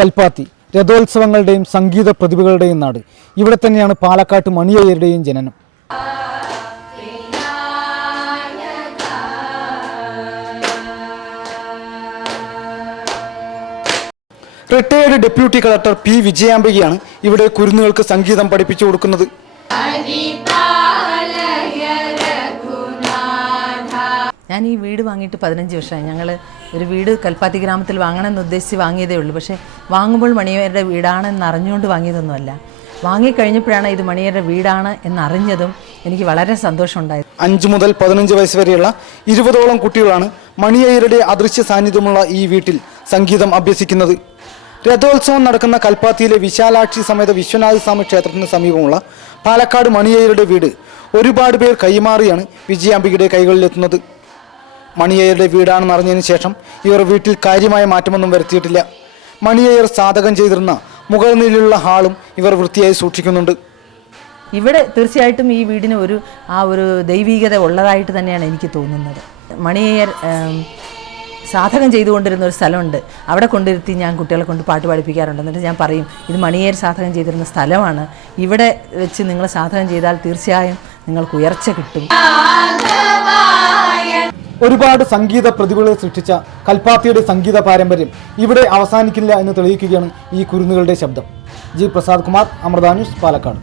കൽപ്പാത്തി രഥോത്സവങ്ങളുടെയും സംഗീത പ്രതിഭകളുടെയും നാട്. ഇവിടെ തന്നെയാണ് പാലക്കാട്ട് മണിയയ്യരുടെയും ജനനം. റിട്ടയേർഡ് ഡെപ്യൂട്ടി കളക്ടർ പി വിജയാംബികയാണ് ഇവിടെ കുരുന്നുകൾക്ക് സംഗീതം പഠിപ്പിച്ചു കൊടുക്കുന്നത്. ഞാൻ ഈ വീട് വാങ്ങിയിട്ട് 15 വർഷമായി. ഞങ്ങൾ ഒരു വീട് കൽപ്പാത്തി ഗ്രാമത്തിൽ വാങ്ങണമെന്ന് ഉദ്ദേശിച്ച് വാങ്ങിയതേ ഉള്ളൂ. പക്ഷേ വാങ്ങുമ്പോൾ മണിയരുടെ വീടാണെന്ന് അറിഞ്ഞുകൊണ്ട് വാങ്ങിയതൊന്നുമല്ല. വാങ്ങിക്കഴിഞ്ഞപ്പോഴാണ് ഇത് മണിയരുടെ വീടാണ് എന്നറിഞ്ഞതും എനിക്ക് വളരെ സന്തോഷമുണ്ടായത്. 5 മുതൽ 15 വയസ്സ് വരെയുള്ള 20ഓളം കുട്ടികളാണ് മണിയയ്യരുടെ അദൃശ്യ സാന്നിധ്യമുള്ള ഈ വീട്ടിൽ സംഗീതം അഭ്യസിക്കുന്നത്. രഥോത്സവം നടക്കുന്ന കൽപ്പാത്തിയിലെ വിശാലാക്ഷി സമേത വിശ്വനാഥ സ്വാമി ക്ഷേത്രത്തിന് സമീപമുള്ള പാലക്കാട് മണിയയ്യരുടെ വീട് ഒരുപാട് പേർ കൈമാറിയാണ് വിജയാംബികയുടെ കൈകളിലെത്തുന്നത്. മണിയയ്യരുടെ വീടാണെന്ന് അറിഞ്ഞതിന് ശേഷം ഇവർ വീട്ടിൽ കാര്യമായ മാറ്റമൊന്നും വരുത്തിയിട്ടില്ല. മണിയയ്യർ സാധകം ചെയ്തിരുന്ന മുകൾ നിലയിലുള്ള ഹാളും ഇവർ വൃത്തിയായി സൂക്ഷിക്കുന്നുണ്ട്. ഇവിടെ തീർച്ചയായിട്ടും ഈ വീടിന് ഒരു ദൈവീകത ഉള്ളതായിട്ട് തന്നെയാണ് എനിക്ക് തോന്നുന്നത്. മണിയയ്യർ സാധകം ചെയ്തുകൊണ്ടിരുന്ന ഒരു സ്ഥലമുണ്ട്. അവിടെ കൊണ്ടിരുത്തി ഞാൻ കുട്ടികളെ കൊണ്ട് പാട്ട് പഠിപ്പിക്കാറുണ്ട്. എന്നിട്ട് ഞാൻ പറയും, ഇത് മണിയയ്യർ സാധകം ചെയ്തിരുന്ന സ്ഥലമാണ്. ഇവിടെ വെച്ച് നിങ്ങൾ സാധകം ചെയ്താൽ തീർച്ചയായും നിങ്ങൾക്ക് ഉയർച്ച കിട്ടും. ഒരുപാട് സംഗീത പ്രതിഭകളെ സൃഷ്ടിച്ച കൽപ്പാത്തിയുടെ സംഗീത പാരമ്പര്യം ഇവിടെ അവസാനിക്കില്ല എന്ന് തെളിയിക്കുകയാണ് ഈ കുരുന്നുകളുടെ ശബ്ദം. G Prasad Kumar, Amrita news, Palakkad.